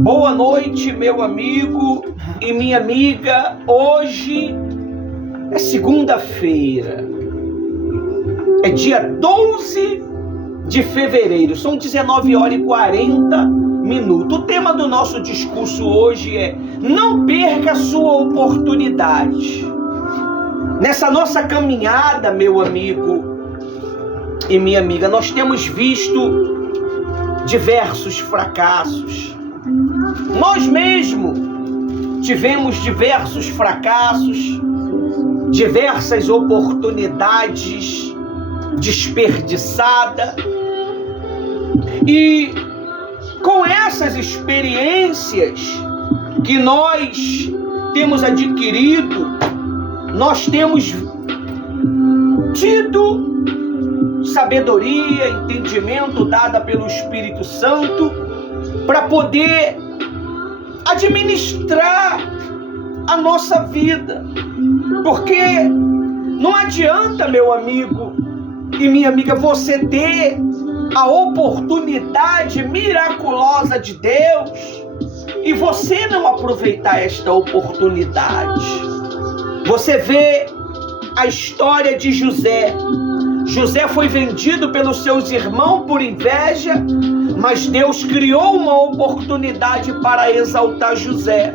Boa noite, meu amigo e minha amiga. Hoje é segunda-feira, é dia 12 de fevereiro, são 19h40. O tema do nosso discurso hoje é: não perca a sua oportunidade. Nessa nossa caminhada, meu amigo e minha amiga, nós temos visto diversos fracassos. Nós mesmos tivemos diversos fracassos, diversas oportunidades desperdiçadas. E com essas experiências que nós temos adquirido, nós temos tido sabedoria, entendimento dada pelo Espírito Santo para poder administrar a nossa vida. Porque não adianta, meu amigo e minha amiga, você ter a oportunidade miraculosa de Deus e você não aproveitar esta oportunidade. Você vê a história de José. José foi vendido pelos seus irmãos por inveja, mas Deus criou uma oportunidade para exaltar José.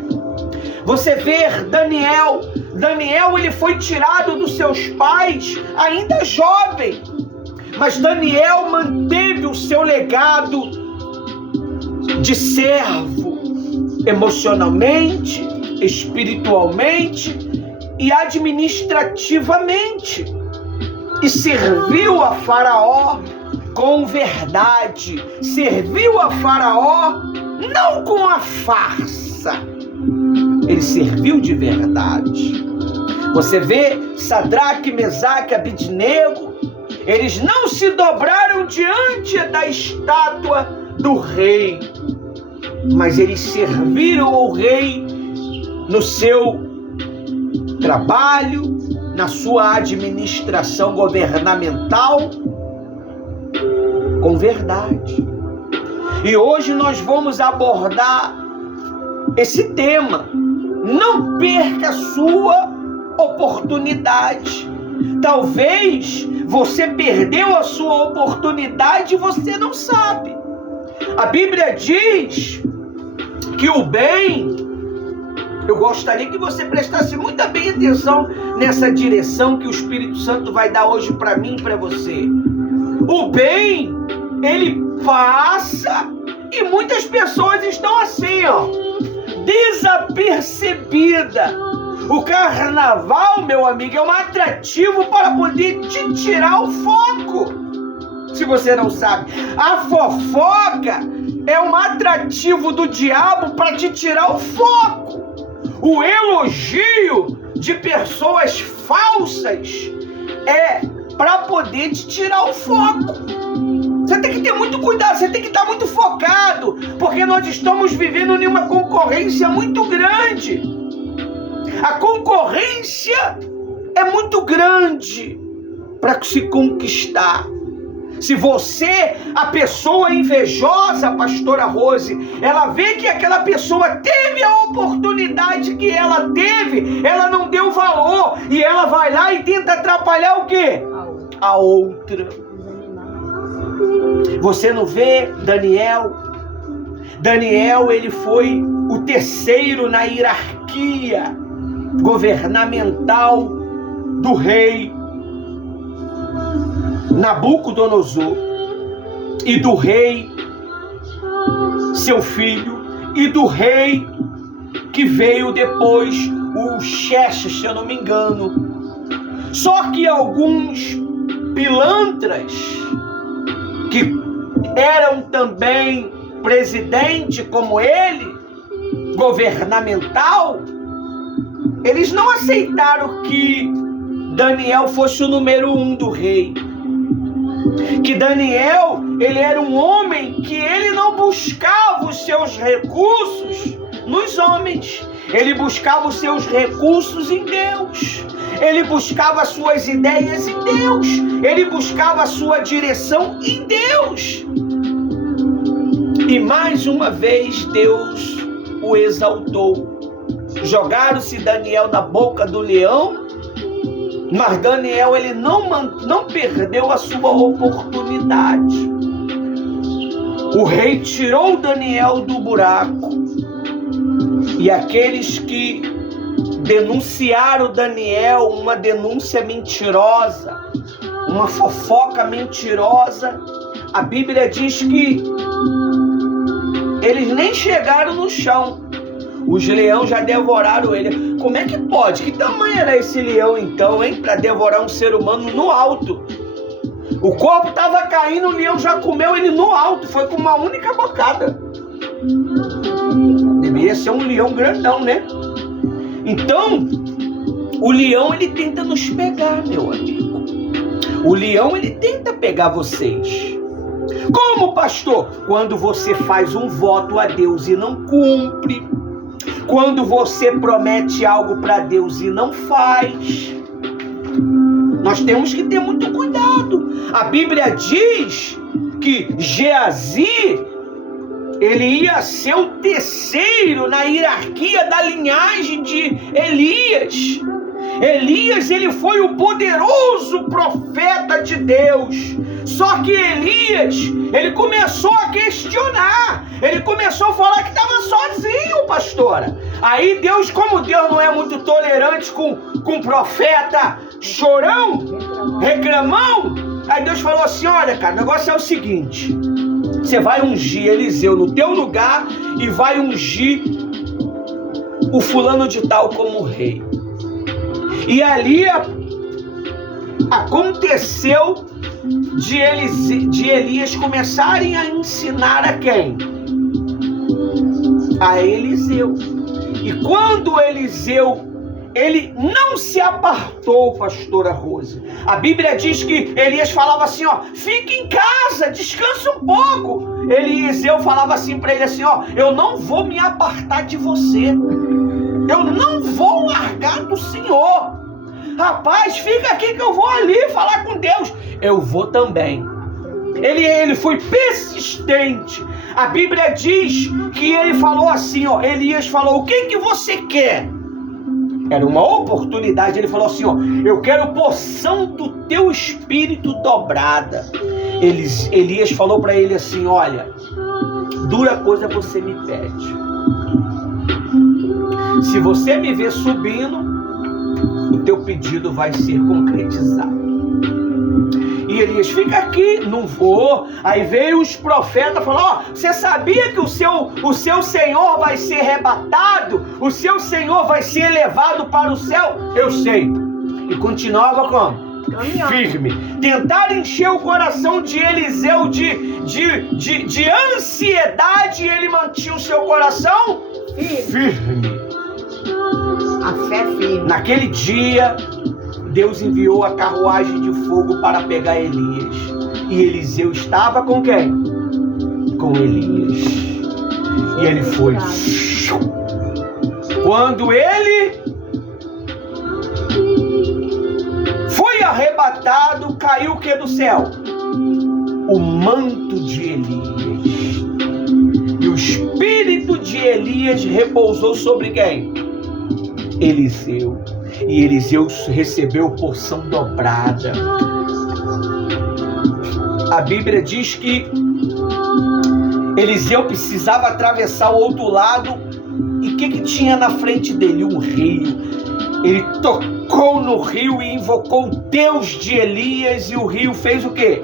Você vê Daniel. Daniel, ele foi tirado dos seus pais ainda jovem, mas Daniel manteve o seu legado de servo emocionalmente, espiritualmente e administrativamente, e serviu a Faraó com verdade, serviu a Faraó não com a farsa, ele serviu de verdade. Você vê Sadraque, Mesaque, Abidnego, eles não se dobraram diante da estátua do rei, mas eles serviram ao rei no seu trabalho, na sua administração governamental, com verdade. E hoje nós vamos abordar esse tema: não perca a sua oportunidade. Talvez você perdeu a sua oportunidade e você não sabe. A Bíblia diz que o bem, eu gostaria que você prestasse muita bem atenção nessa direção que o Espírito Santo vai dar hoje para mim e para você. O bem, ele passa e muitas pessoas estão assim, desapercebida. O carnaval, meu amigo, é um atrativo para poder te tirar o foco. Se você não sabe, a fofoca é um atrativo do diabo para te tirar o foco. O elogio de pessoas falsas é para poder te tirar o foco. Você tem que ter muito cuidado, você tem que estar muito focado, porque nós estamos vivendo em uma concorrência muito grande. A concorrência é muito grande para se conquistar. Se você, a pessoa invejosa, pastora Rose, ela vê que aquela pessoa teve a oportunidade que ela teve, ela não deu valor, e ela vai lá e tenta atrapalhar o quê? A outra. Você não vê Daniel? Daniel, ele foi o terceiro na hierarquia governamental do rei Nabucodonosor e do rei seu filho e do rei que veio depois, o Xerxes, se eu não me engano. Só que alguns pilantras que eram também presidente como ele, governamental, eles não aceitaram que Daniel fosse o número 1 do rei. Que Daniel, ele era um homem que ele não buscava os seus recursos nos homens. Ele buscava os seus recursos em Deus. Ele buscava as suas ideias em Deus. Ele buscava a sua direção em Deus. E mais uma vez Deus o exaltou. Jogaram-se Daniel na boca do leão, mas Daniel ele não perdeu a sua oportunidade. O rei tirou Daniel do buraco, e aqueles que denunciaram Daniel, uma denúncia mentirosa, uma fofoca mentirosa, a Bíblia diz que eles nem chegaram no chão. Os leões já devoraram ele. Como é que pode? Que tamanho era esse leão então, hein? Para devorar um ser humano no alto. O corpo estava caindo, o leão já comeu ele no alto. Foi com uma única bocada. Deveria ser um leão grandão, né? Então, o leão ele tenta nos pegar, meu amigo. O leão ele tenta pegar vocês. Como, pastor? Quando você faz um voto a Deus e não cumpre. Quando você promete algo para Deus e não faz. Nós temos que ter muito cuidado. A Bíblia diz que Geazi, ele ia ser o terceiro na hierarquia da linhagem de Elias. Elias, ele foi o poderoso profeta de Deus. Só que Elias, ele começou a questionar. Ele começou a falar que estava sozinho, pastora. Aí Deus, como Deus não é muito tolerante com profeta chorão, reclamão, aí Deus falou assim, olha, cara, o negócio é o seguinte. Você vai ungir Eliseu no teu lugar e vai ungir o fulano de tal como rei. E ali aconteceu de Elias começarem a ensinar a quem? A Eliseu. E quando Eliseu, ele não se apartou, pastora Rose. A Bíblia diz que Elias falava assim, ó, fica em casa, descansa um pouco. Eliseu falava assim para ele assim, ó, eu não vou me apartar de você. Eu não vou largar do Senhor. Rapaz, fica aqui que eu vou ali falar com Deus. Eu vou também. Ele foi persistente. A Bíblia diz que ele falou assim, ó, Elias falou, o que você quer? Era uma oportunidade. Ele falou assim, ó, eu quero porção do teu espírito dobrada. Elias falou para ele assim, olha, dura coisa você me pede. Se você me ver subindo, o teu pedido vai ser concretizado. E Elias, fica aqui, não vou. Aí veio os profetas falar, ó, você sabia que o seu Senhor vai ser arrebatado? O seu Senhor vai ser elevado para o céu? Eu sei. E continuava como? Firme. Tentaram encher o coração de Eliseu de ansiedade, e ele mantinha o seu coração firme. A fé firme. Naquele dia, Deus enviou a carruagem de fogo para pegar Elias. E Eliseu estava com quem? Com Elias. E ele foi. Quando ele foi arrebatado, caiu o que do céu? O manto de Elias. E o espírito de Elias repousou sobre quem? Eliseu. E Eliseu recebeu porção dobrada. A Bíblia diz que Eliseu precisava atravessar o outro lado. E o que tinha na frente dele? Um rio. Ele tocou no rio e invocou o Deus de Elias. E o rio fez o quê?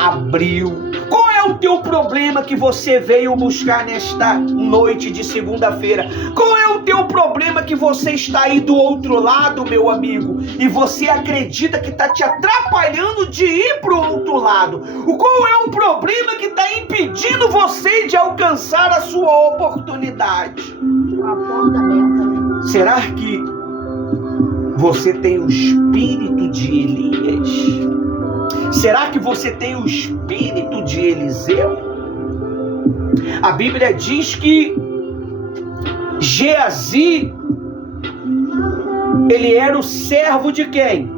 Abriu. Qual é o teu problema que você veio buscar nesta noite de segunda-feira? Qual é o teu problema que você está aí do outro lado, meu amigo? E você acredita que está te atrapalhando de ir para o outro lado? Qual é o problema que está impedindo você de alcançar a sua oportunidade? A porta aberta. Será que você tem o espírito de Elias? Será que você tem o espírito de Eliseu? A Bíblia diz que Geazi, ele era o servo de quem?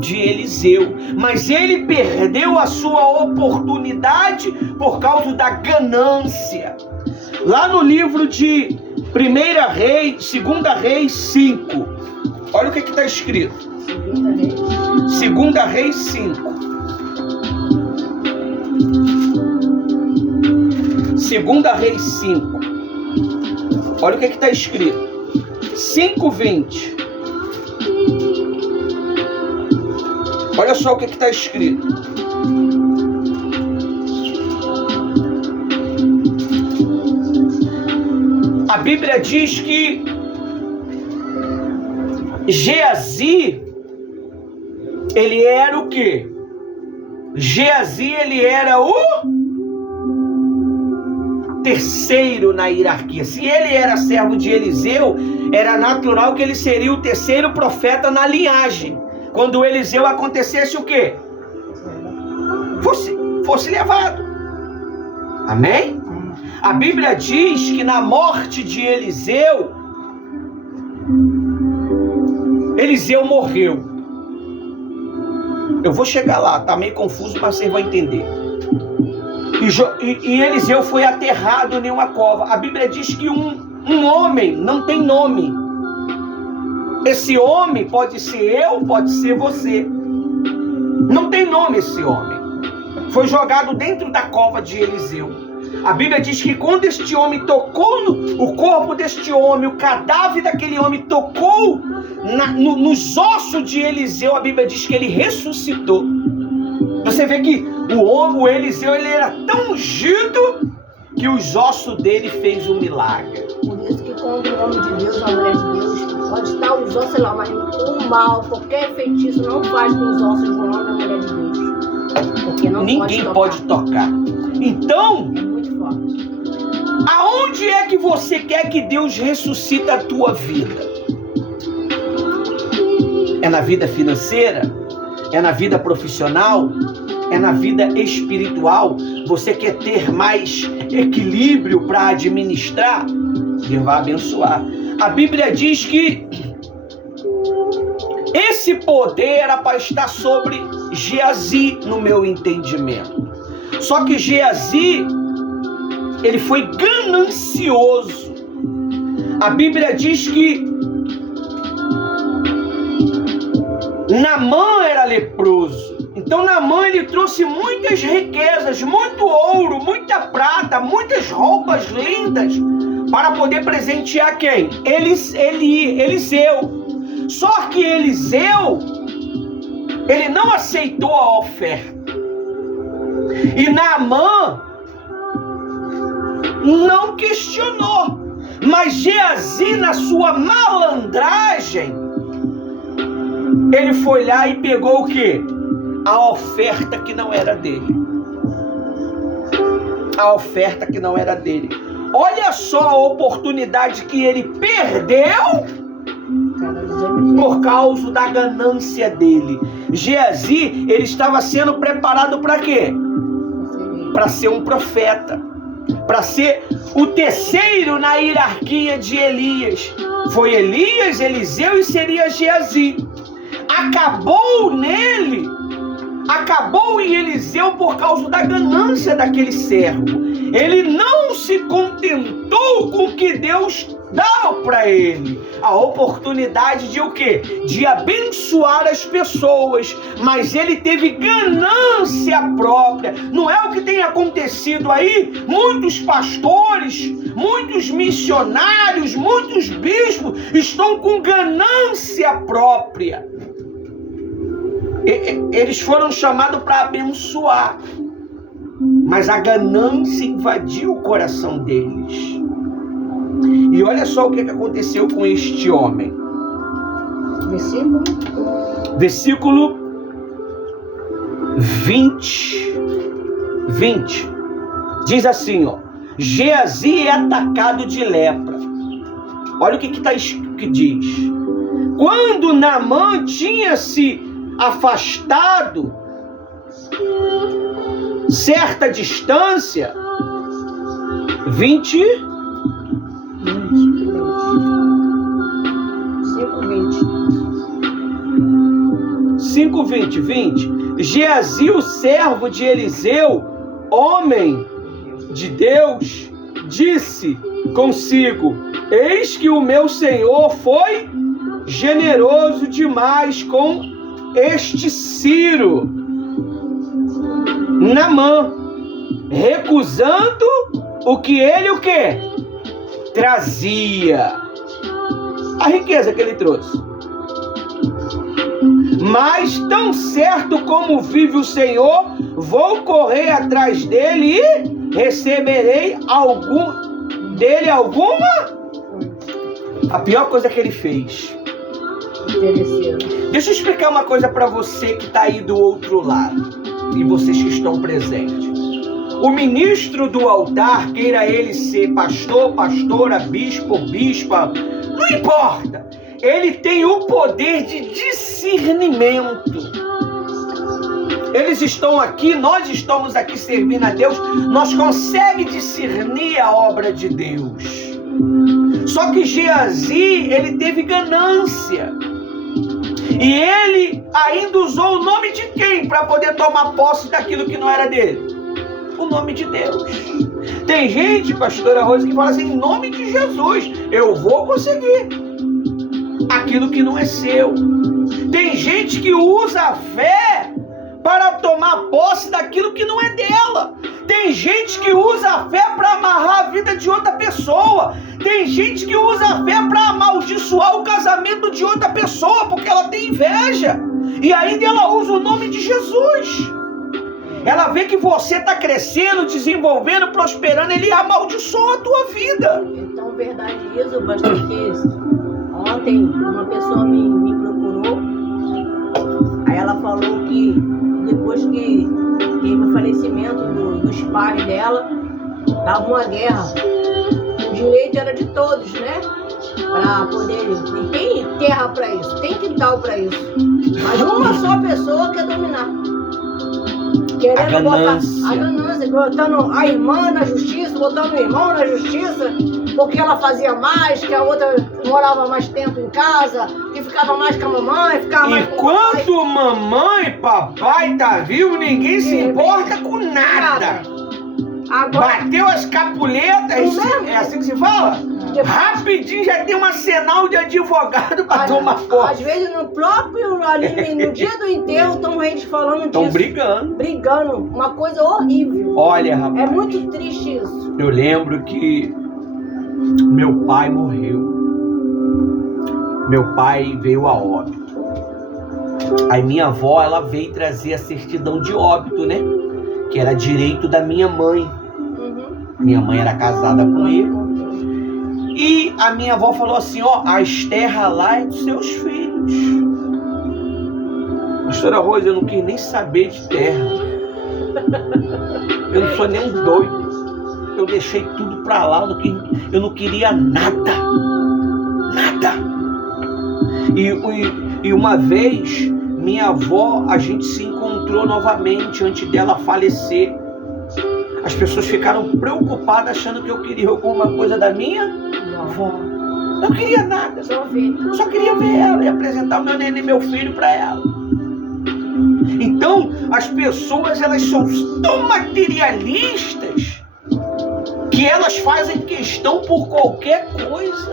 de Eliseu, mas ele perdeu a sua oportunidade por causa da ganância. Lá no livro de 1 Reis, 2 Reis 5, olha o que está escrito. 2 Reis 5. 2 Reis 5. Olha o que está escrito. 5:20. Olha só o que está escrito. A Bíblia diz que Geazi, ele era o quê? Geazi, ele era o terceiro na hierarquia. Se ele era servo de Eliseu, era natural que ele seria o terceiro profeta na linhagem. Quando Eliseu acontecesse o quê? Fosse levado. Amém? A Bíblia diz que na morte de Eliseu, Eliseu morreu. Eu vou chegar lá, tá meio confuso, mas você vai entender. E Eliseu foi aterrado em uma cova. A Bíblia diz que um homem não tem nome. Esse homem pode ser eu, pode ser você. Não tem nome esse homem. Foi jogado dentro da cova de Eliseu. A Bíblia diz que quando este homem tocou o corpo deste homem, o cadáver daquele homem tocou nos ossos de Eliseu, a Bíblia diz que ele ressuscitou. Você vê que o Eliseu, ele era tão ungido que os ossos dele fez um milagre. Por isso que quando o homem de Deus, a mulher de Deus, pode estar os ossos lá, mas o mal, qualquer feitiço não faz com os ossos do homem e da mulher de Deus. Porque não ninguém pode tocar. Então, é muito forte. Aonde é que você quer que Deus ressuscite a tua vida? É na vida financeira? É na vida profissional? É na vida espiritual? Você quer ter mais equilíbrio para administrar? Deus vai abençoar. A Bíblia diz que esse poder era para estar sobre Geazi, no meu entendimento. Só que Geazi, ele foi ganancioso. A Bíblia diz que Naamã era leproso. Então Naamã, ele trouxe muitas riquezas, muito ouro, muita prata, muitas roupas lindas para poder presentear quem? Eliseu. Só que Eliseu, ele não aceitou a oferta. E Naamã não questionou. Mas Geazi, na sua malandragem, ele foi lá e pegou o quê? A oferta que não era dele. A oferta que não era dele. Olha só a oportunidade que ele perdeu por causa da ganância dele. Geazi, ele estava sendo preparado para quê? Para ser um profeta. Para ser o terceiro na hierarquia de Elias. Foi Elias, Eliseu e seria Geazi. Acabou em Eliseu por causa da ganância daquele servo. Ele não se contentou com o que Deus dá para ele. A oportunidade de o quê? De abençoar as pessoas. Mas ele teve ganância própria. Não é o que tem acontecido aí? Muitos pastores, muitos missionários, muitos bispos estão com ganância própria. Eles foram chamados para abençoar, mas a ganância invadiu o coração deles. E olha só o que aconteceu com este homem. Versículo 20. Diz assim, ó: Geazi é atacado de lepra. Olha o que diz. Quando Naamã tinha se afastado certa distância, 5:20. 5:20. Geazi, o servo de Eliseu, homem de Deus, disse consigo: eis que o meu senhor foi generoso demais com este Ciro, Naamã, recusando o que ele o quê? Trazia. A riqueza que ele trouxe. Mas tão certo como vive o Senhor, vou correr atrás dele e receberei dele alguma? A pior coisa que ele fez. Deixa eu explicar uma coisa para você que está aí do outro lado e vocês que estão presentes. O ministro do altar, queira ele ser pastor, pastora, bispo, bispa, não importa. Ele tem o poder de discernimento. Eles estão aqui, nós estamos aqui servindo a Deus, nós conseguimos discernir a obra de Deus. Só que Geazi, ele teve ganância. E ele ainda usou o nome de quem para poder tomar posse daquilo que não era dele? O nome de Deus. Tem gente, pastora Rosa, que fala assim: em nome de Jesus, eu vou conseguir aquilo que não é seu. Tem gente que usa a fé para tomar posse daquilo que não é dela. Tem gente que usa a fé para amarrar a vida de outra pessoa. Tem gente que usa a fé para amaldiçoar o casamento de outra pessoa porque ela tem inveja. E ainda ela usa o nome de Jesus. Ela vê que você está crescendo, desenvolvendo, prosperando, ele amaldiçoa a tua vida. Então, verdade isso, pastor, que ontem uma pessoa me procurou. Aí ela falou que depois que teve o falecimento dos pais dela, estava uma guerra. O direito era de todos, né? Para poder... E tem terra para isso, tem quintal para isso. Mas uma só pessoa quer dominar. Querendo botar a ganância, botando a irmã na justiça, botando o irmão na justiça, porque ela fazia mais, que a outra morava mais tempo em casa, que ficava mais com a mamãe, ficava mais com o papai. Enquanto mamãe e papai tá vivo, ninguém se importa com nada. Agora, bateu as capuletas, é assim que se fala? Rapidinho já tem um arsenal de advogado para tomar posse. Às vezes no próprio, ali no dia do enterro, estão gente falando disso. Estão brigando. Brigando, uma coisa horrível. Olha, rapaz. É muito triste isso. Eu lembro que meu pai morreu. Meu pai veio a óbito. Aí minha avó, ela veio trazer a certidão de óbito, né? Que era direito da minha mãe. Minha mãe era casada com ele. E a minha avó falou assim: ó, as terras lá é dos seus filhos. Pastora Rosa, eu não quis nem saber de terra. Eu não sou nem um doido. Eu deixei tudo pra lá. Eu não queria nada. Nada. E uma vez, minha avó, a gente se encontrou novamente antes dela falecer. As pessoas ficaram preocupadas achando que eu queria alguma coisa da minha avó. Não queria nada. Só queria ver ela e apresentar o meu neném, meu filho para ela. Então, as pessoas, elas são tão materialistas que elas fazem questão por qualquer coisa.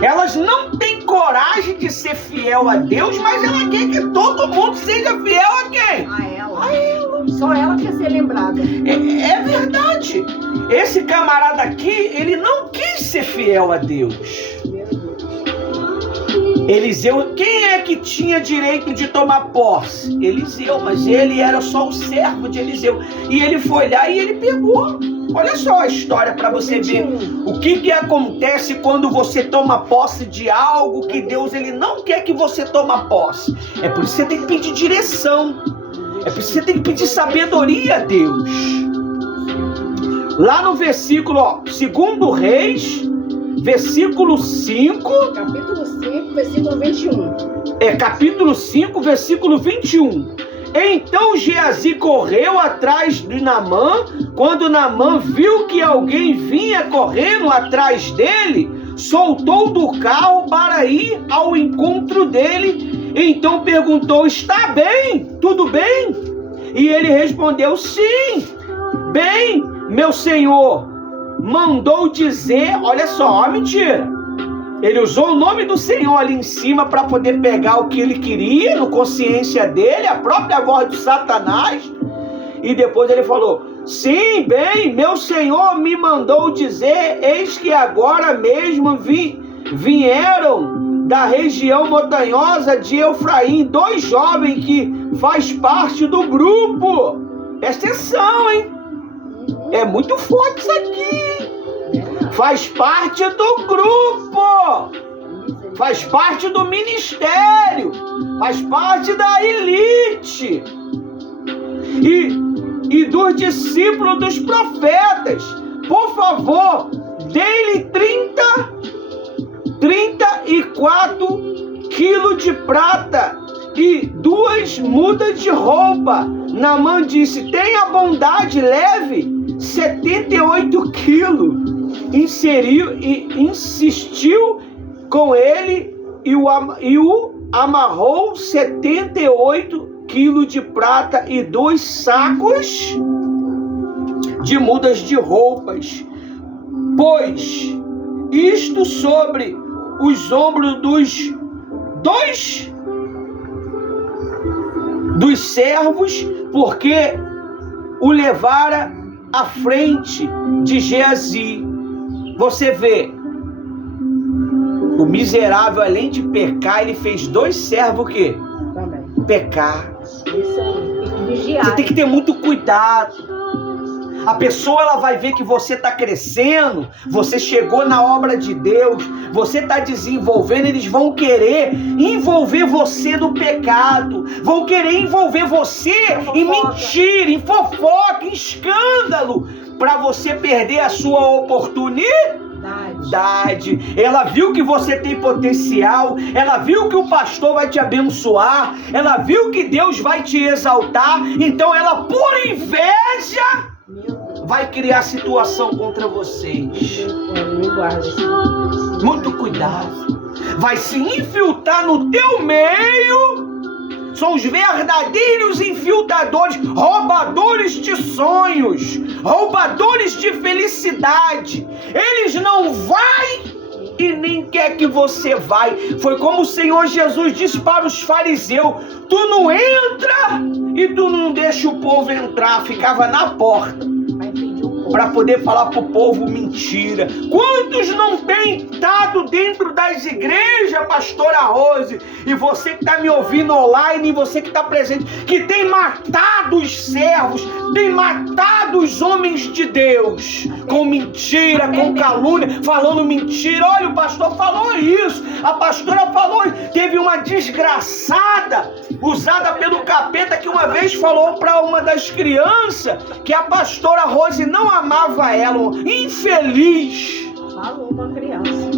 Elas não têm coragem de ser fiel a Deus, mas ela quer que todo mundo seja fiel a quem? A ela. A ela. Só ela quer ser lembrada. É verdade. Esse camarada aqui, ele não quis ser fiel a Deus. Eliseu, quem é que tinha direito de tomar posse? Eliseu, mas ele era só o servo de Eliseu. E ele foi lá e ele pegou. Olha só a história para você ver o que acontece quando você toma posse de algo que Deus ele não quer que você toma posse. É por isso que você tem que pedir direção. É por isso que você tem que pedir sabedoria a Deus. Lá no versículo, ó, 2 Reis, versículo 5. Capítulo 5, versículo 21. Capítulo 5, versículo 21. Então Geazi correu atrás de Naamã. Quando Naamã viu que alguém vinha correndo atrás dele, soltou do carro para ir ao encontro dele. Então perguntou: está bem? Tudo bem? E ele respondeu: sim, bem, meu senhor. Mandou dizer, olha só, a mentira. Ele usou o nome do Senhor ali em cima para poder pegar o que ele queria, no consciência dele, a própria voz de Satanás. E depois ele falou: sim, bem, meu Senhor me mandou dizer, eis que agora mesmo vieram da região montanhosa de Eufraim 2 jovens que faz parte do grupo. Presta atenção, hein? É muito forte isso aqui. Faz parte do grupo, faz parte do ministério, faz parte da elite e dos discípulos dos profetas. Por favor, dê-lhe 34 quilos de prata e 2 mudas de roupa. Naamã disse: tenha bondade, leve 78 quilos. Insistiu com ele e o amarrou 78 quilos de prata e 2 sacos de mudas de roupas. Pois isto sobre os ombros dos servos, porque o levara à frente de Geazi. Você vê, o miserável, além de pecar, ele fez 2 servos o quê? Também. Pecar. Isso aí, tem que vigiar. Você tem que ter muito cuidado. A pessoa, ela vai ver que você está crescendo, você chegou na obra de Deus, você está desenvolvendo, eles vão querer envolver você no pecado, vão querer envolver você em mentira, em fofoca, em escândalo, para você perder a sua oportunidade. Ela viu que você tem potencial, ela viu que o pastor vai te abençoar, ela viu que Deus vai te exaltar, então ela, por inveja, vai criar situação contra vocês. Muito cuidado. Vai se infiltrar no teu meio. São os verdadeiros infiltradores, roubadores de sonhos, roubadores de felicidade. Eles não vão e nem quer que você vai. Foi como o Senhor Jesus disse para os fariseus: tu não entra e tu não deixa o povo entrar. Ficava na porta para poder falar para o povo mentira. Quantos não têm estado dentro das igrejas, pastora Rose, e você que está me ouvindo online, e você que está presente, que tem matado os servos, tem matado os homens de Deus, com mentira, com calúnia, falando mentira. Olha, o pastor falou isso, a pastora falou, teve uma desgraçada, usada pelo capeta, que uma vez falou para uma das crianças, que a pastora Rose não amava ela, infeliz. Falou uma criança.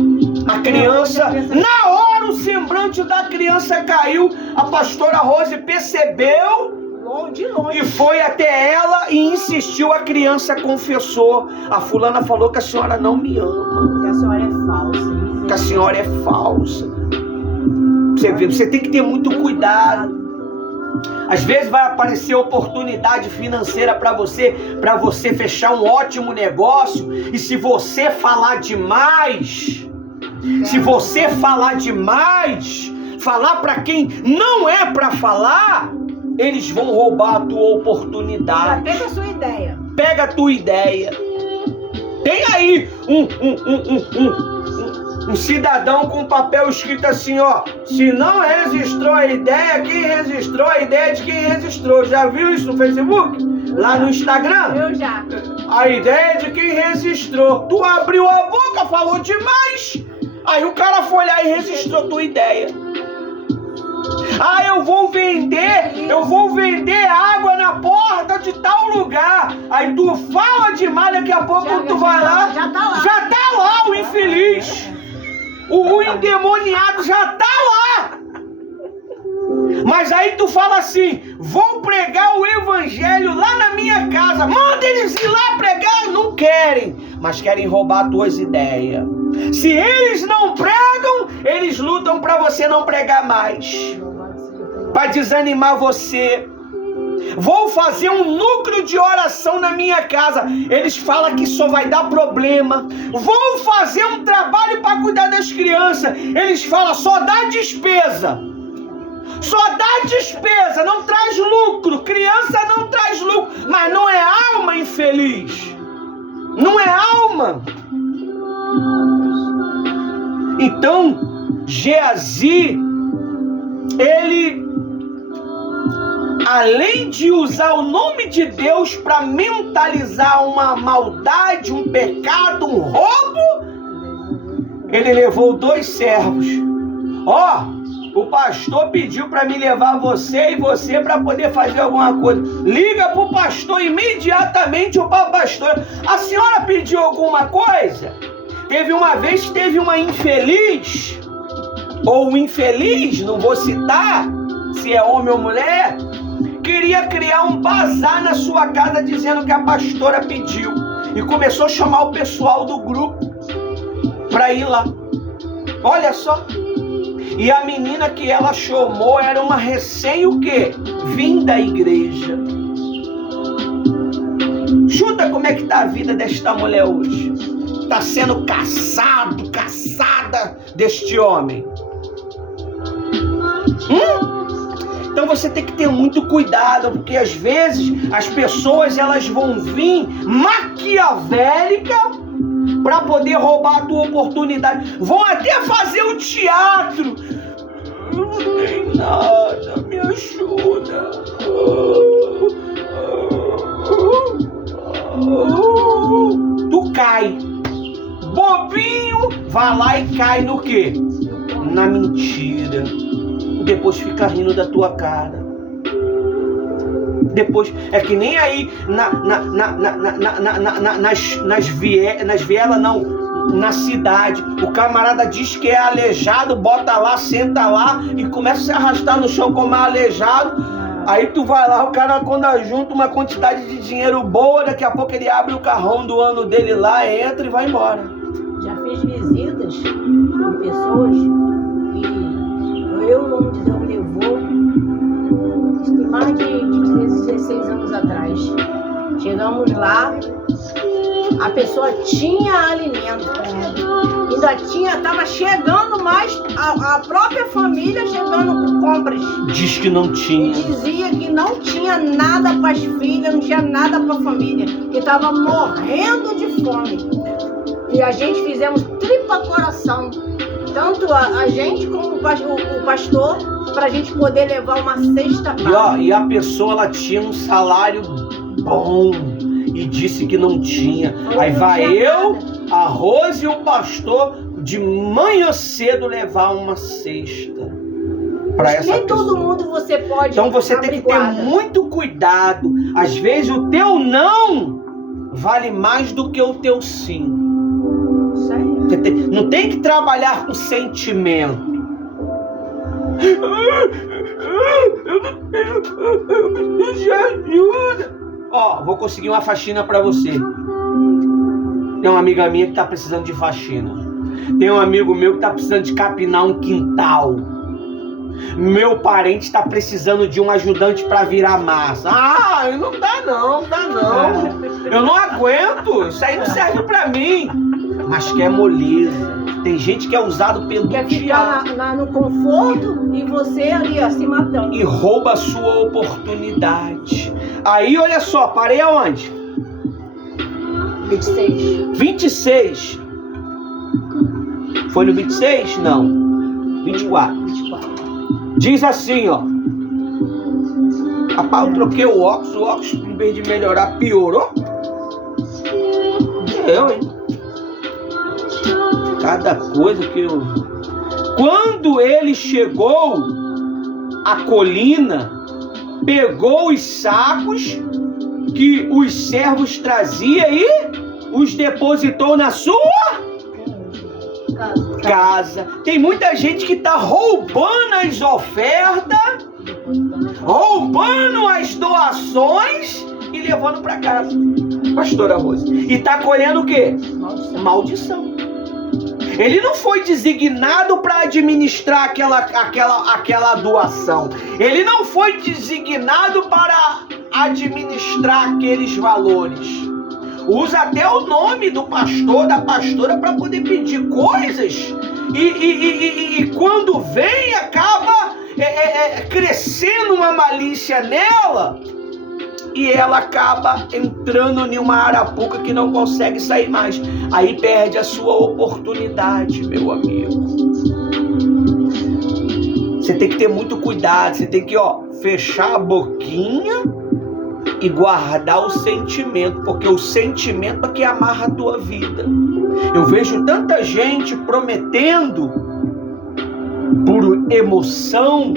A criança, na hora o semblante da criança caiu, a pastora Rose percebeu de longe e foi até ela e insistiu. A criança confessou: a fulana falou que a senhora não me ama, que a senhora é falsa, que a senhora é falsa. Você vê, você tem que ter muito cuidado. Às vezes vai aparecer oportunidade financeira para você fechar um ótimo negócio, e se você falar demais, falar para quem não é para falar, eles vão roubar a tua oportunidade. Pega a sua ideia. Pega a tua ideia. Tem aí um cidadão com papel escrito assim, ó: se não registrou a ideia, quem registrou a ideia de quem registrou. Já viu isso no Facebook? Lá no Instagram? Eu já. A ideia de quem registrou. Tu abriu a boca, falou demais, aí o cara foi lá e registrou tua ideia. Ah, eu vou vender água na porta de tal lugar. Aí tu fala demais, daqui a pouco tu vai lá. Já tá lá o infeliz. O endemoniado já tá lá. Mas aí tu fala assim: vou pregar o evangelho lá na minha casa. Manda eles ir lá pregar. Não querem, mas querem roubar tuas ideias. Se eles não pregam, eles lutam para você não pregar mais. para desanimar você. Vou fazer um núcleo de oração na minha casa. Eles falam que só vai dar problema. Vou fazer um trabalho para cuidar das crianças. Eles falam só dá despesa. Só dá despesa, não traz lucro. Criança não traz lucro, mas não é alma infeliz. Não é alma. Então, Geazi, ele, além de usar o nome de Deus para mentalizar uma maldade, um pecado, um roubo, ele levou 2 servos. O pastor pediu para me levar você e você para poder fazer alguma coisa. Liga para o pastor imediatamente ou para a pastora. A senhora pediu alguma coisa? Teve uma vez que teve uma infeliz, ou um infeliz, não vou citar se é homem ou mulher, queria criar um bazar na sua casa dizendo que a pastora pediu. E começou a chamar o pessoal do grupo para ir lá. Olha só. E a menina que ela chamou era uma recém o quê? Vinda à igreja. Chuta como é que tá a vida desta mulher hoje. Está sendo caçada deste homem. Então você tem que ter muito cuidado, porque às vezes as pessoas elas vão vir maquiavélica para poder roubar a tua oportunidade. Vão até fazer o teatro. Eu não tenho nada, me ajuda. Tu cai. Bobinho, vai lá e cai no quê? Na mentira. Depois fica rindo da tua cara. Depois, é que nem aí nas vielas, não, na cidade, o camarada diz que é aleijado, bota lá, senta lá e começa a se arrastar no chão como é aleijado. Aí tu vai lá, o cara quando junta uma quantidade de dinheiro boa, daqui a pouco ele abre o carrão do ano dele lá, entra e vai embora. Já fiz visitas com pessoas que vamos dizer, levou mais de 16 anos atrás. Chegamos lá, a pessoa tinha alimento, ainda estava chegando mais, a própria família chegando com compras. Diz que não tinha. E dizia que não tinha nada para as filhas, não tinha nada para a família, que estava morrendo de fome. E a gente fizemos tripa coração, tanto a gente como o pastor, para a gente poder levar uma cesta básica. E a pessoa ela tinha um salário bom e disse que não tinha. Aí vai eu, a Rose e o pastor de manhã cedo levar uma cesta para essa nem pessoa. Todo mundo você pode. Então você tem que ter muito cuidado. Às vezes o teu não vale mais do que o teu sim. Não tem que trabalhar com sentimento. Eu não preciso de ajuda. Vou conseguir uma faxina para você. Tem uma amiga minha que tá precisando de faxina. Tem um amigo meu que tá precisando de capinar um quintal. Meu parente está precisando de um ajudante para virar massa. Não dá não. Eu não aguento. Isso aí não serve para mim. Mas quer moleza. Tem gente que é usado pelo quer ficar no conforto e você ali se matando. E rouba a sua oportunidade. Aí, olha só, parei aonde? 26. 26. Foi no 26? Não. 24. Diz assim, Rapaz, eu troquei o óculos, em vez de melhorar, piorou. Hein? Cada coisa que eu... Quando ele chegou à colina, pegou os sacos que os servos traziam e os depositou na sua casa. Tem muita gente que está roubando as ofertas, roubando as doações e levando para casa. Pastora Rose. E está colhendo o quê? Maldição. Ele não foi designado para administrar aquela doação. Ele não foi designado para administrar aqueles valores. Usa até o nome do pastor, da pastora, para poder pedir coisas. E quando vem, acaba crescendo uma malícia nela. E ela acaba entrando em uma arapuca que não consegue sair mais. Aí perde a sua oportunidade, meu amigo. Você tem que ter muito cuidado. Você tem que, fechar a boquinha e guardar o sentimento, porque o sentimento é que amarra a tua vida. Eu vejo tanta gente prometendo por emoção.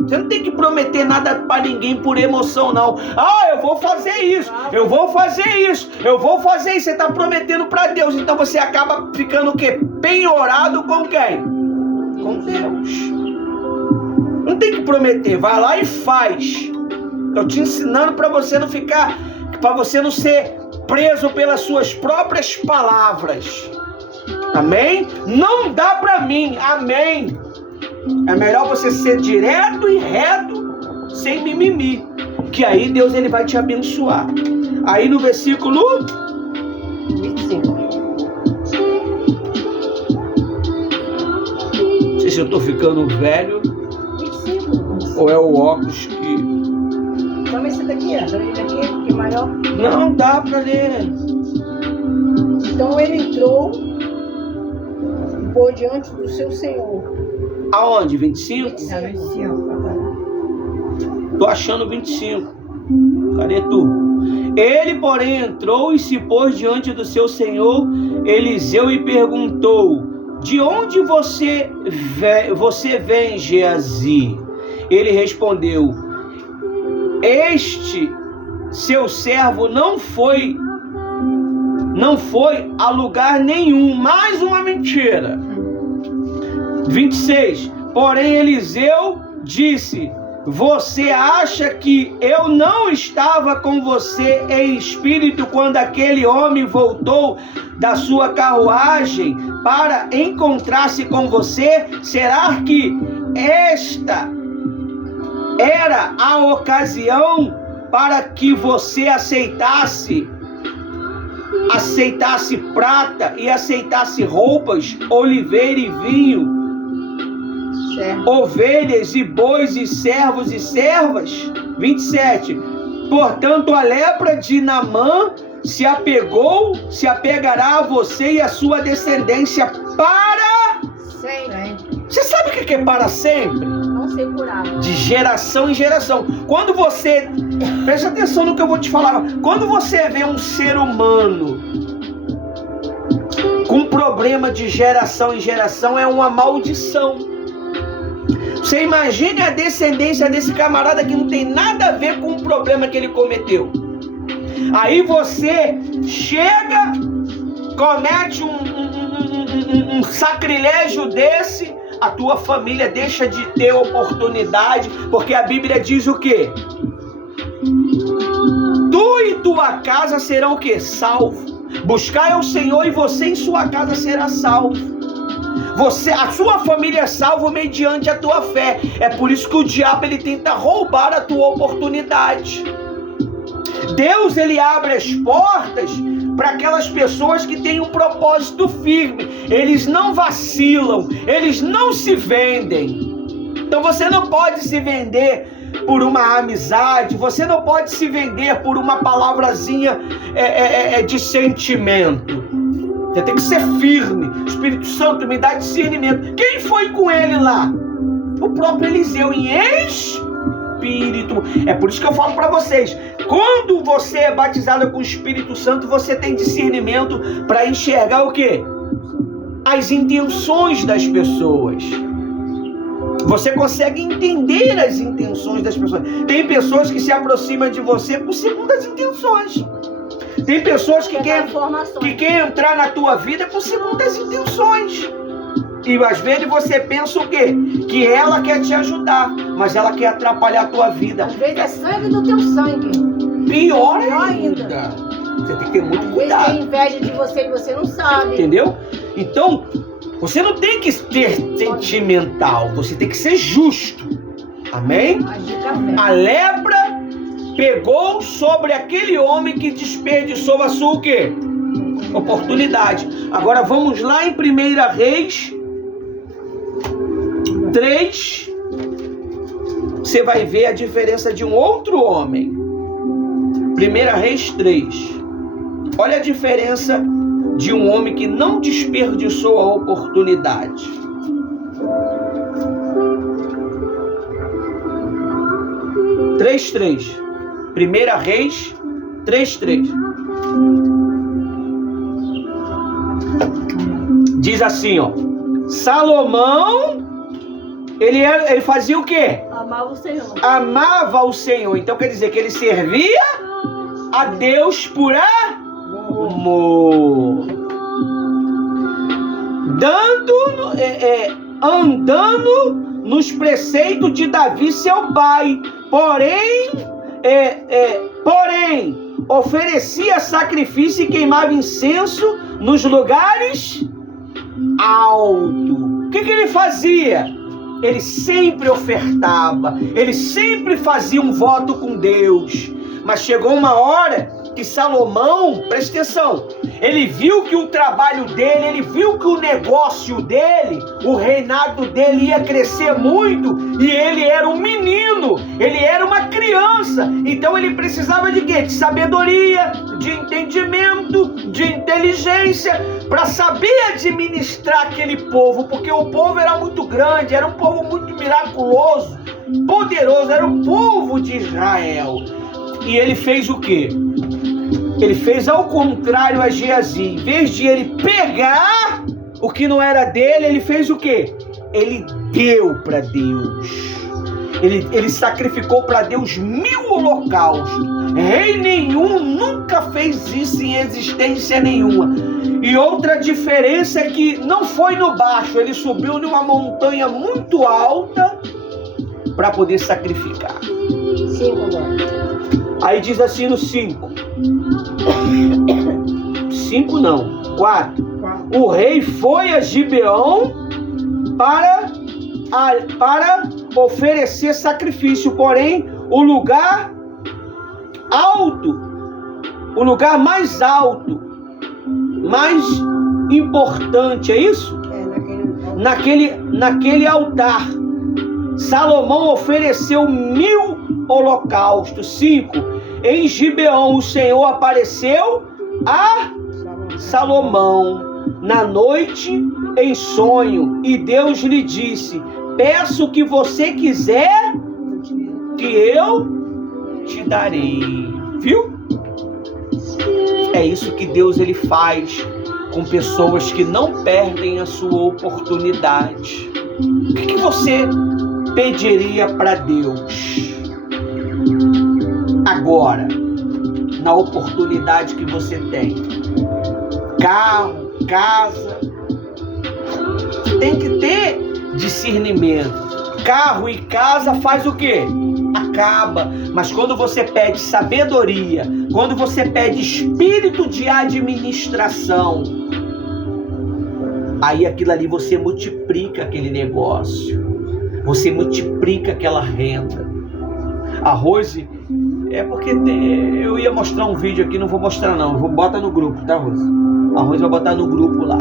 Você não tem que prometer nada para ninguém por emoção, não. Eu vou fazer isso, eu vou fazer isso, eu vou fazer isso. Você está prometendo para Deus, então você acaba ficando o quê? Penhorado com quem? Com Deus. Não tem que prometer, vai lá e faz. Estou te ensinando para você não ficar, para você não ser preso pelas suas próprias palavras. Amém? Não dá para mim, amém. É melhor você ser direto e reto, sem mimimi, que aí Deus ele vai te abençoar. Aí no versículo 25. Não sei se eu estou ficando velho 25. ou é o óculos que... Toma esse daqui, que é maior. Não dá para ler. Então ele entrou por diante do seu senhor. Aonde? 25? É 25. Tô achando 25. Cadê tu? Ele, porém, entrou e se pôs diante do seu senhor Eliseu e perguntou: de onde você vem, Geazi? Ele respondeu: este seu servo não foi a lugar nenhum. Mais uma mentira. 26. Porém Eliseu disse: você acha que eu não estava com você em espírito quando aquele homem voltou da sua carruagem para encontrar-se com você? Será que esta era a ocasião para que você aceitasse prata e aceitasse roupas, oliveira e vinho, ovelhas e bois e servos e servas? 27. Portanto, a lepra de Naamã se apegará a você e a sua descendência para sempre. Você sabe o que é para sempre? Não ser curado. De geração em geração. Quando você... Presta atenção no que eu vou te falar. Quando você vê um ser humano com problema de geração em geração, é uma maldição. Você imagine a descendência desse camarada que não tem nada a ver com o problema que ele cometeu. Aí você chega, comete um sacrilégio desse, a tua família deixa de ter oportunidade, porque a Bíblia diz o quê? Tu e tua casa serão o quê? Salvo. Buscai ao Senhor e você em sua casa será salvo. A sua família é salva mediante a tua fé. É por isso que o diabo ele tenta roubar a tua oportunidade. Deus ele abre as portas para aquelas pessoas que têm um propósito firme. Eles não vacilam, eles não se vendem. Então você não pode se vender por uma amizade, você não pode se vender por uma palavrazinha de sentimento. Você tem que ser firme. Espírito Santo, me dá discernimento. Quem foi com ele lá? O próprio Eliseu, em espírito. É por isso que eu falo para vocês, quando você é batizado com o Espírito Santo, você tem discernimento para enxergar o quê? As intenções das pessoas. Você consegue entender as intenções das pessoas. Tem pessoas que se aproximam de você por segundas intenções. Tem pessoas que querem entrar na tua vida por segundas intenções. E às vezes você pensa o quê? Que ela quer te ajudar, mas ela quer atrapalhar a tua vida. Às vezes é sangue do teu sangue. Pior ainda. Você tem que ter muito cuidado. Às vezes tem inveja de você e você não sabe. Entendeu? Então, Você não tem que ser sentimental, você tem que ser justo. Amém? A lepra pegou sobre aquele homem que desperdiçou a sua o quê? Oportunidade. Agora vamos lá em 1 Reis 3. Você vai ver a diferença de um outro homem. 1 Reis 3. Olha a diferença de um homem que não desperdiçou a oportunidade. 3:3. 1 Reis 3:3. Diz assim, ó. Salomão, ele fazia o quê? Amava o Senhor. Amava o Senhor. Então quer dizer que ele servia a Deus por amor. Andando nos preceitos de Davi, seu pai. Porém, oferecia sacrifício e queimava incenso nos lugares altos. O que ele fazia? Ele sempre ofertava, ele sempre fazia um voto com Deus. Mas chegou uma hora que Salomão, presta atenção, ele viu que o trabalho dele, ele viu que o negócio dele, o reinado dele ia crescer muito, e ele era um menino, ele era uma criança, então ele precisava de quê? De sabedoria, de entendimento, de inteligência, para saber administrar aquele povo, porque o povo era muito grande, era um povo muito miraculoso, poderoso, era o povo de Israel. E ele fez o quê? Ele fez ao contrário a Geazi. Em vez de ele pegar o que não era dele, ele fez o quê? Ele deu para Deus. Ele sacrificou para Deus 1000 holocaustos. Rei nenhum nunca fez isso em existência nenhuma. E outra diferença é que não foi no baixo, ele subiu numa montanha muito alta para poder sacrificar. 5 agora. Aí diz assim no 5. 5 não, 4. O rei foi a Gibeão para oferecer sacrifício, porém o lugar alto, o lugar mais alto, mais importante, é isso? Naquele altar, Salomão ofereceu 1000 holocaustos. 5. Em Gibeão o Senhor apareceu a Salomão na noite em sonho, e Deus lhe disse: peço o que você quiser, que eu te darei. Viu? É isso que Deus ele faz com pessoas que não perdem a sua oportunidade. O que você pediria para Deus agora, na oportunidade que você tem? Carro, casa. Tem que ter discernimento. Carro e casa faz o quê? Acaba. Mas quando você pede sabedoria, quando você pede espírito de administração, aí aquilo ali você multiplica aquele negócio, você multiplica aquela renda. A Rose, é porque eu ia mostrar um vídeo aqui, não vou mostrar não, eu vou botar no grupo, tá, Rose? A Rose vai botar no grupo lá.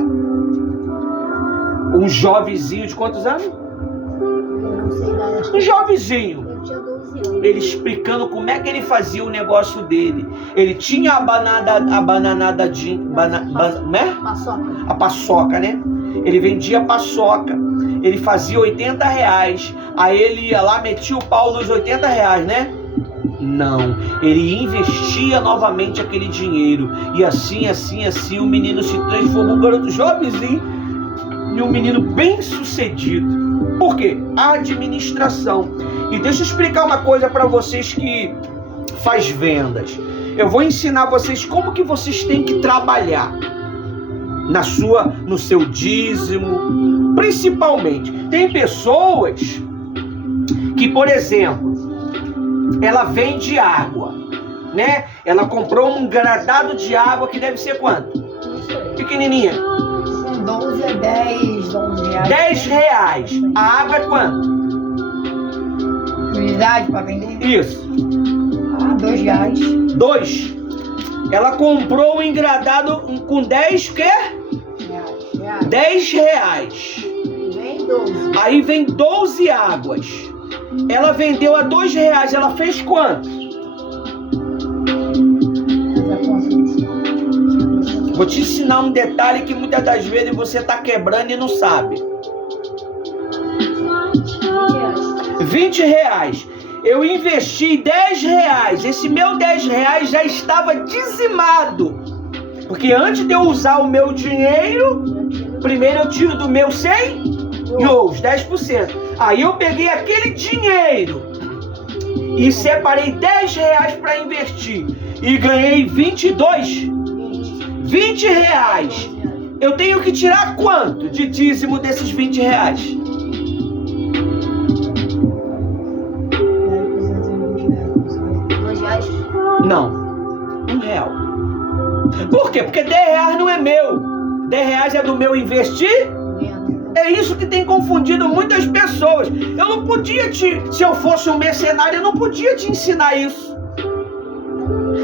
Um jovenzinho de quantos anos? Não sei, acho que Um jovenzinho. eu tinha 12 anos. Ele explicando como é que ele fazia o negócio dele. Ele tinha a bananada de... Paçoca. A paçoca, né? Ele vendia paçoca. Ele fazia R$80. Aí ele ia lá, metia o pau nos R$80, né? Não. Ele investia novamente aquele dinheiro. E assim, o menino se transformou um garoto jovenzinho e um menino bem sucedido. Por quê? A administração. E deixa eu explicar uma coisa para vocês que faz vendas. Eu vou ensinar vocês como que vocês têm que trabalhar no seu dízimo, principalmente. Tem pessoas que, por exemplo, ela vende água, né? Ela comprou um gradado de água que deve ser quanto? Não sei. Pequenininha. São 12 a 10 Esses 11 reais. 10 reais. A água é quanto? Unidade para vender? Isso. 2 reais. 2. Ela comprou um engradado com 10 quê? Reais. 10 reais. Vem 12. Aí vem 12 águas. Ela vendeu a 2 reais. Ela fez quanto? Vou te ensinar um detalhe que muitas das vezes você está quebrando e não sabe. 20 reais. Eu investi 10 reais. Esse meu 10 reais já estava dizimado. Porque antes de eu usar o meu dinheiro, primeiro eu tiro do meu 100 e os 10%. Aí eu peguei aquele dinheiro e separei 10 reais para investir. E ganhei 22. 20 reais. Eu tenho que tirar quanto de dízimo desses 20 reais? 2 reais? Não. R$1. Por quê? Porque 10 reais não é meu. 10 reais é do meu investir? É isso que tem confundido muitas pessoas. Eu não podia se eu fosse um mercenário, eu não podia te ensinar isso.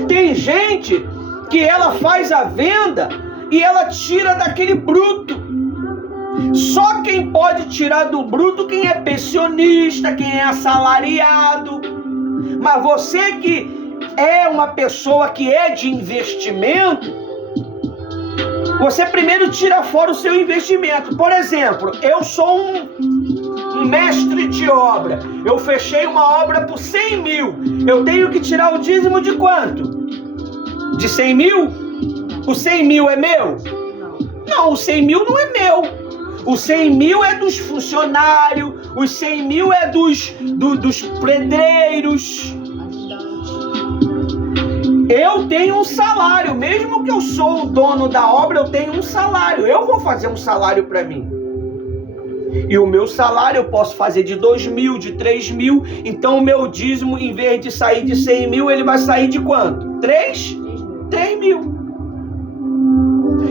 Tem gente que ela faz a venda e ela tira daquele bruto. Só quem pode tirar do bruto quem é pensionista, quem é assalariado. Mas você que é uma pessoa que é de investimento, você primeiro tira fora o seu investimento. Por exemplo, eu sou um mestre de obra. Eu fechei uma obra por 100 mil. Eu tenho que tirar o dízimo de quanto? De 100 mil? O 100 mil é meu? Não, o 100 mil não é meu. O 100 mil é dos funcionários. Os 100 mil é dos pedreiros. Eu tenho um salário. Mesmo que eu sou o dono da obra, eu tenho um salário. Eu vou fazer um salário para mim. E o meu salário eu posso fazer de 2 mil, de 3 mil. Então o meu dízimo, em vez de sair de 100 mil, ele vai sair de quanto? 3 mil.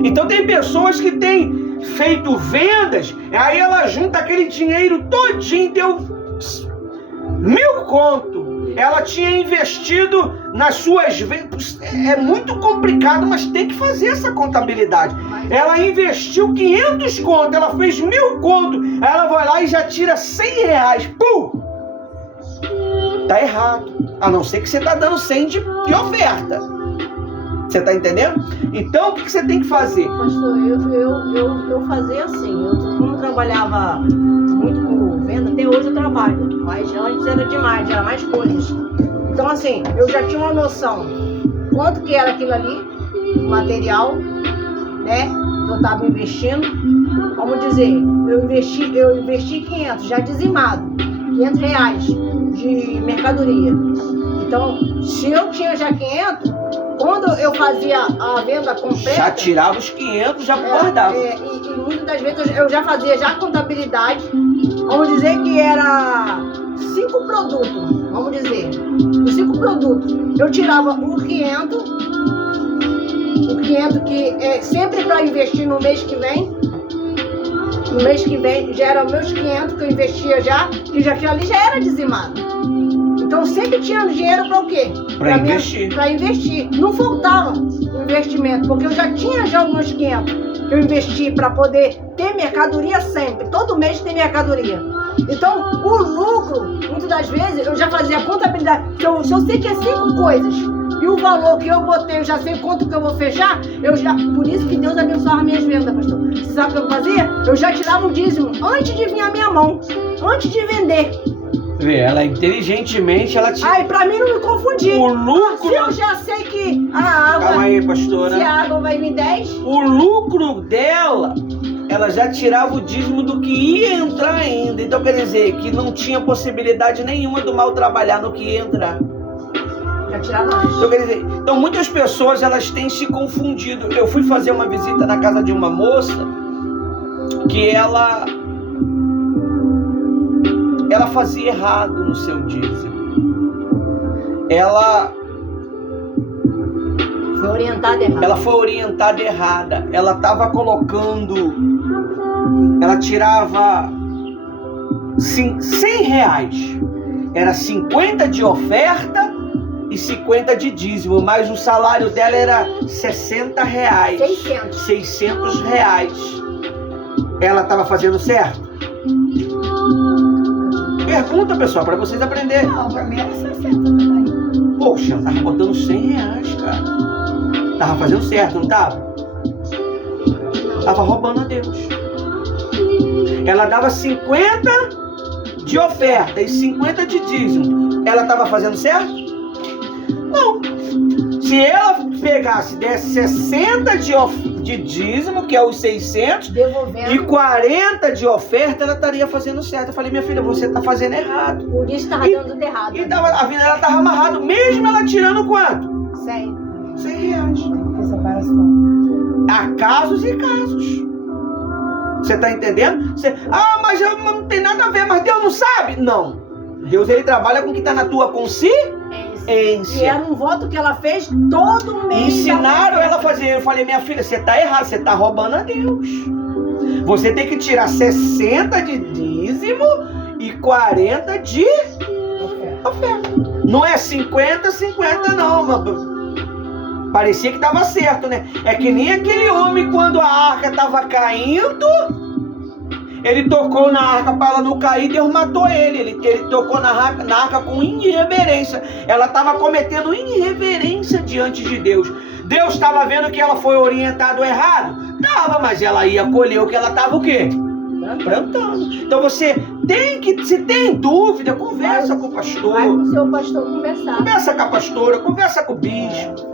Então tem pessoas que têm feito vendas, aí ela junta aquele dinheiro todinho, deu 1.000 conto. Ela tinha investido nas suas vendas. É muito complicado, mas tem que fazer essa contabilidade. Ela investiu 500 conto, ela fez 1.000 conto, aí ela vai lá e já tira 100 reais. Pum! Tá errado. A não ser que você tá dando 100 de oferta. Você tá entendendo? Então, o que você tem que fazer? Pastor, eu fazia assim. Eu como trabalhava muito com venda, até hoje eu trabalho. Mas antes era demais, era mais coisas. Então, assim, eu já tinha uma noção quanto que era aquilo ali, o material, né? Que eu tava investindo. Vamos dizer, eu investi 500, já dizimado. 500 reais de mercadoria. Então, se eu tinha já 500... Quando eu fazia a venda completa... Já tirava os 500, já guardava. E muitas das vezes eu já fazia já a contabilidade. Vamos dizer que era 5 produtos. Vamos dizer. Os 5 produtos. Eu tirava o 500 que é sempre para investir no mês que vem. No mês que vem já era meus 500 que eu investia já. Que já ali já era dizimado. Então sempre tinha dinheiro para o quê? Para investir. Para investir. Não faltava investimento, porque eu já tinha já os meus 500 que eu investi para poder ter mercadoria sempre. Todo mês tem mercadoria. Então o lucro, muitas das vezes, eu já fazia a contabilidade. Se eu sei que é 5 coisas e o valor que eu botei, eu já sei quanto que eu vou fechar, por isso que Deus abençoava minhas vendas, pastor. Você sabe o que eu fazia? Eu já tirava o dízimo antes de vir a minha mão, antes de vender. Ela inteligentemente, ela tinha... Ai, pra mim não me confundir. O lucro... Se eu já sei que a água... Calma aí, pastora. Se a água vai vir 10... O lucro dela, ela já tirava o dízimo do que ia entrar ainda. Então quer dizer que não tinha possibilidade nenhuma do mal trabalhar no que ia entrar. Já tirava antes. Então, quer dizer, então muitas pessoas, elas têm se confundido. Eu fui fazer uma visita na casa de uma moça que ela fazia errado no seu dízimo. Ela Foi orientada errada. Ela foi orientada errada. Ela estava colocando... Ela tirava 100 reais. Era 50 de oferta e 50 de dízimo. Mas o salário dela era 60 reais. 600 reais. Ela estava fazendo certo? Pergunta, pessoal, para vocês aprenderem. Não, pra mim era 60 também. Poxa, ela tava botando 100 reais, cara. Tava fazendo certo, não tava? Tava roubando a Deus. Ela dava 50 de oferta e 50 de dízimo. Ela tava fazendo certo? Não. Se ela pegasse, desse 60 de dízimo, que é os 600, Devolvendo. e 40 de oferta, ela estaria fazendo certo. Eu falei, minha filha, você tá fazendo errado. Por isso tava dando tudo errado. E a vida dela tava amarrada, mesmo ela tirando quanto? 100. 100 reais. Que separação. Há casos e casos. Você tá entendendo? Mas eu não tem nada a ver, mas Deus não sabe? Não. Deus, ele trabalha com o que tá na tua consciência. E era um voto que ela fez todo mês. Ensinaram ela a fazer. Eu falei, minha filha, você tá errado, você tá roubando a Deus. Você tem que tirar 60 de dízimo e 40 de oferta. Não é 50 não, mano. Parecia que tava certo, né? É que nem aquele homem quando a arca tava caindo, ele tocou na arca para ela não cair, Deus matou ele. Ele tocou na arca com irreverência. Ela estava cometendo irreverência diante de Deus. Deus estava vendo que ela foi orientada errado? Tava, mas ela ia colher o que ela estava o quê? Plantando. Então você tem que, se tem dúvida, conversa com o pastor. Vai com o seu pastor conversar. Conversa com a pastora, conversa com o bispo.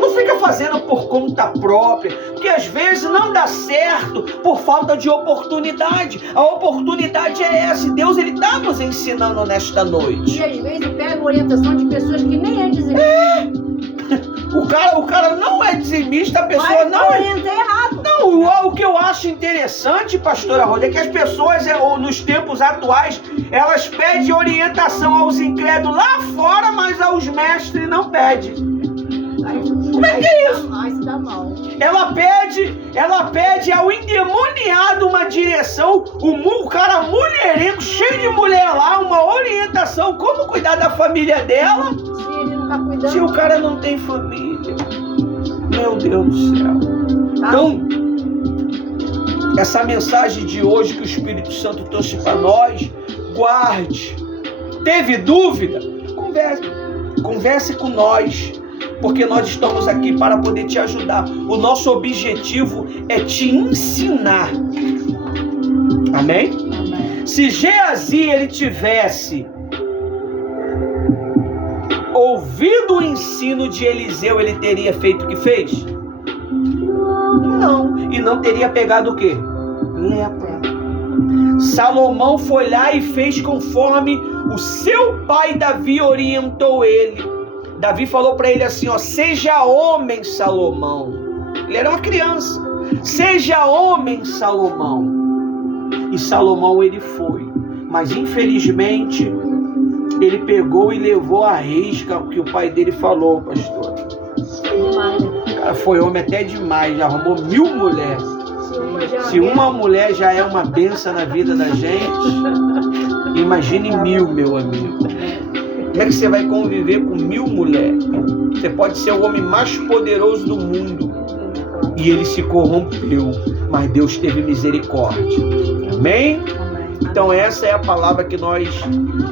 Não fica fazendo por conta própria, porque às vezes não dá certo por falta de oportunidade. A oportunidade é essa, e Deus ele está nos ensinando nesta noite. E às vezes pega orientação de pessoas que nem é dizimista. O cara não é dizimista, a pessoa Mas não orienta errado. Não, o que eu acho interessante, pastora Rosa, é que as pessoas, nos tempos atuais, elas pedem orientação aos incrédulos lá fora, mas aos mestres não pedem. Como é que é isso? Ai, se dá mal. Ela pede ao endemoniado uma direção, o cara mulherengo, cheio de mulher lá, uma orientação, como cuidar da família dela, Se ele não tá cuidando. se o cara não tem família. Meu Deus do céu. Então, essa mensagem de hoje que o Espírito Santo trouxe para nós, guarde. Teve dúvida? Converse com nós, porque nós estamos aqui para poder te ajudar. O nosso objetivo é te ensinar. Amém? Amém. Se Geazi ele tivesse ouvido o ensino de Eliseu, ele teria feito o que fez? Não. E não teria pegado o quê? Lepra. Salomão foi lá e fez conforme o seu pai Davi orientou ele. Davi falou para ele assim, seja homem, Salomão. Ele era uma criança. Seja homem, Salomão. E Salomão ele foi. Mas infelizmente ele pegou e levou a risca o que o pai dele falou, pastor. O cara foi homem até demais, já arrumou 1000 mulheres. Se uma mulher já é uma benção na vida da gente, imagine 1000, meu amigo. Como é que você vai conviver com 1000 mulheres? Você pode ser o homem mais poderoso do mundo. E ele se corrompeu, mas Deus teve misericórdia. Amém? Então essa é a palavra que nós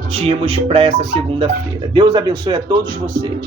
tínhamos para essa segunda-feira. Deus abençoe a todos vocês.